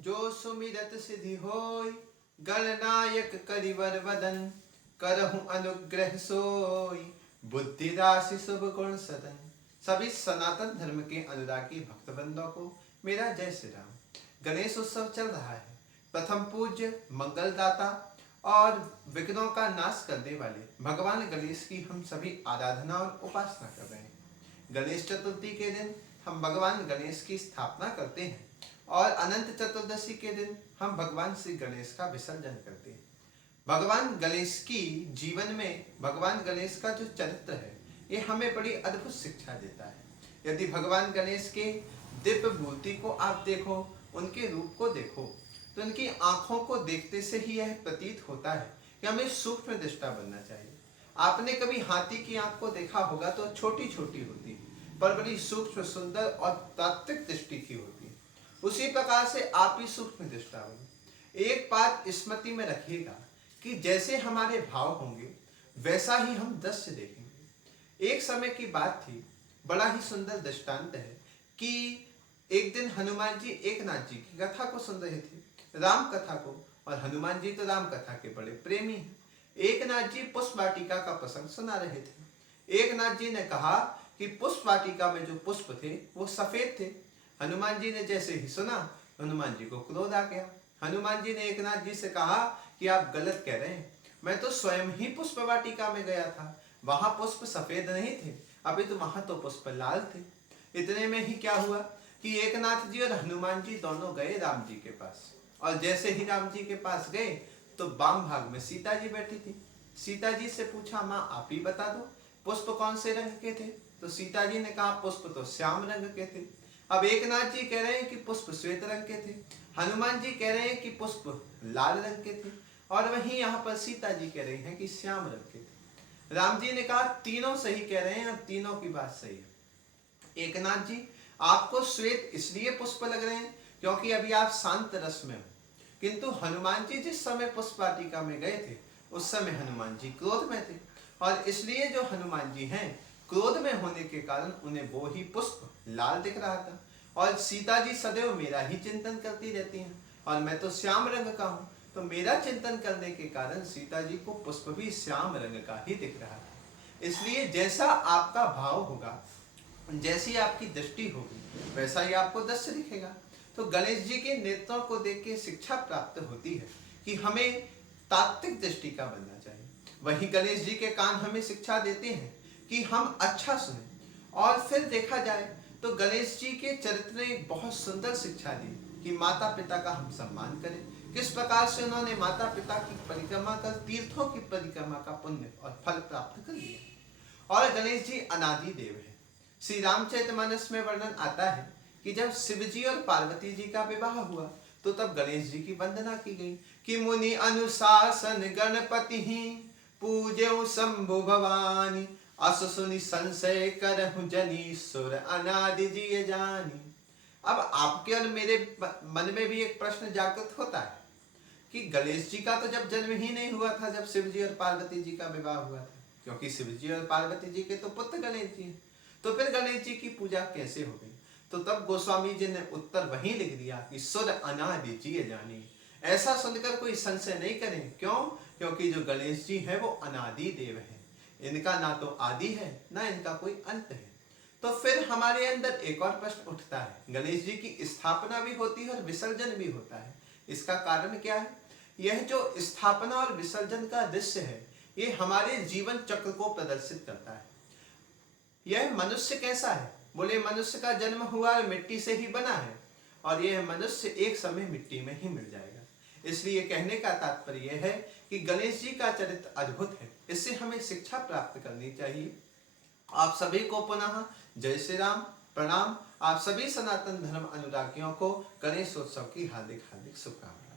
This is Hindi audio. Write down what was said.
जो सुमिरत सिद्धि होय, गणनायक करिवर वदन, करहु अनुग्रह सोय, बुद्धि राशि शुभ गुण सदन। सभी सनातन धर्म के अनुरागी भक्तवृंदों को मेरा जय श्री राम। गणेश उत्सव चल रहा है। प्रथम पूज्य, मंगलदाता और विघ्नों का नाश करने वाले भगवान गणेश की हम सभी आराधना और उपासना कर रहे हैं। गणेश चतुर्थी के दिन हम भगवान गणेश की स्थापना करते हैं और अनंत चतुर्दशी के दिन हम भगवान श्री गणेश का विसर्जन करते हैं। भगवान गणेश की जीवन में भगवान गणेश का जो चरित्र है ये हमें बड़ी अद्भुत शिक्षा देता है। यदि भगवान गणेश के दिव्य मूर्ति को आप देखो, उनके रूप को देखो, तो उनकी आंखों को देखते से ही यह प्रतीत होता है कि हमें सूक्ष्म दृष्टा बनना चाहिए। आपने कभी हाथी की आंख को देखा होगा तो छोटी छोटी होती है, पर बड़ी सूक्ष्म, सुंदर और तात्विक दृष्टि की होती है। उसी प्रकार से आप भी सूक्ष्म दृष्टा बनो। एक बात स्मृति में रखिएगा कि जैसे हमारे भाव होंगे वैसा ही हम दृश्य देखेंगे। एक समय की बात थी, बड़ा ही सुंदर दृष्टांत है कि एक दिन हनुमान जी एकनाथ जी की कथा को सुन रहे थे, राम कथा को, और हनुमान जी तो राम कथा के बड़े प्रेमी हैं। एकनाथ जी पुष्प वाटिका का प्रसंग सुना रहे थे। एकनाथ जी ने कहा कि पुष्प वाटिका में जो पुष्प थे वो सफेद थे। हनुमान जी ने जैसे ही सुना, हनुमान जी को क्रोध आ गया। हनुमान जी ने एकनाथ जी से कहा कि आप गलत कह रहे हैं, मैं तो स्वयं ही पुष्प वाटिका में गया था, वहां पुष्प सफेद नहीं थे, अभी तो वहां तो पुष्प लाल थे। इतने में ही क्या हुआ कि एकनाथ जी और हनुमान जी दोनों गए राम जी के पास, और जैसे ही राम जी के पास गए तो वाम भाग में सीता जी बैठी थी। सीता जी से पूछा, माँ आप ही बता दो पुष्प कौन से रंग के थे? तो सीता जी ने कहा पुष्प तो श्याम रंग के थे। अब एकनाथ जी कह रहे हैं कि पुष्प श्वेत रंग के थे, हनुमान जी कह रहे हैं कि पुष्प लाल रंग के थे, और वहीं यहाँ पर सीता जी कह रही हैं कि श्याम रंग के थे। राम जी ने कहा तीनों सही कह रहे हैं और तीनों की बात सही है। एकनाथ जी, आपको श्वेत इसलिए पुष्प लग रहे हैं क्योंकि अभी आप शांत रस में हो, किंतु हनुमान जी जिस समय पुष्प वाटिका में गए थे उस समय हनुमान जी क्रोध में थे, और इसलिए जो हनुमान जी हैं क्रोध में होने के कारण उन्हें वो ही पुष्प लाल दिख रहा था। और सीता जी सदैव मेरा ही चिंतन करती रहती हैं और मैं तो श्याम रंग का हूँ, तो मेरा चिंतन करने के कारण सीता जी को पुष्प भी श्याम रंग का ही दिख रहा था। इसलिए जैसा आपका भाव होगा, जैसी आपकी दृष्टि होगी, वैसा ही आपको दृश्य दिखेगा। तो गणेश जी के नेत्रों को देख के शिक्षा प्राप्त होती है कि हमें तात्विक दृष्टि का बनना चाहिए। वही गणेश जी के कान हमें शिक्षा देते हैं कि हम अच्छा सुने। और फिर देखा जाए तो गणेश जी के चरित्र ने एक बहुत सुंदर शिक्षा दी कि माता पिता का हम सम्मान करें। किस प्रकार से उन्होंने माता पिता की परिक्रमा कर तीर्थों की परिक्रमा का पुण्य और फल प्राप्त कर लिया। और गणेश जी अनादि देव है। श्री रामचरितमानस में वर्णन आता है कि जब शिव जी और पार्वती जी का विवाह हुआ तो तब गणेश जी की वंदना की गई कि मुनि अनुशासन गणपति ही पूज्यो शंभु भवानी, अस सुनि संशय करहु जनीश्वर अनादि जी जानी। अब आपके और मेरे मन में भी एक प्रश्न जागृत होता है कि गणेश जी का तो जब जन्म ही नहीं हुआ था जब शिव जी और पार्वती जी का विवाह हुआ था, क्योंकि शिव जी और पार्वती जी के तो पुत्र गणेश जी हैं, तो फिर गणेश जी की पूजा कैसे हो गई? तो तब गोस्वामी जी ने उत्तर वहीं लिख दिया कि सुर अनादि जी जानी। ऐसा सुनकर कोई संशय नहीं करें। क्यों? क्योंकि जो गणेश जी है वो अनादि देव है, इनका ना तो आदि है ना इनका कोई अंत है। तो फिर हमारे अंदर एक और प्रश्न उठता है, गणेश जी की स्थापना भी होती है और विसर्जन भी होता है, इसका कारण क्या है? यह जो स्थापना और विसर्जन का दृश्य है ये हमारे जीवन चक्र को प्रदर्शित करता है। यह मनुष्य कैसा है? बोले मनुष्य का जन्म हुआ और मिट्टी से ही बना है, और यह मनुष्य एक समय मिट्टी में ही मिल जाएगा। इसलिए कहने का तात्पर्य यह है कि गणेश जी का चरित्र अद्भुत है, इससे हमें शिक्षा प्राप्त करनी चाहिए। आप सभी को पुनः जय श्री राम, प्रणाम। आप सभी सनातन धर्म अनुरागियों को गणेशोत्सव की हार्दिक हार्दिक शुभकामनाएं।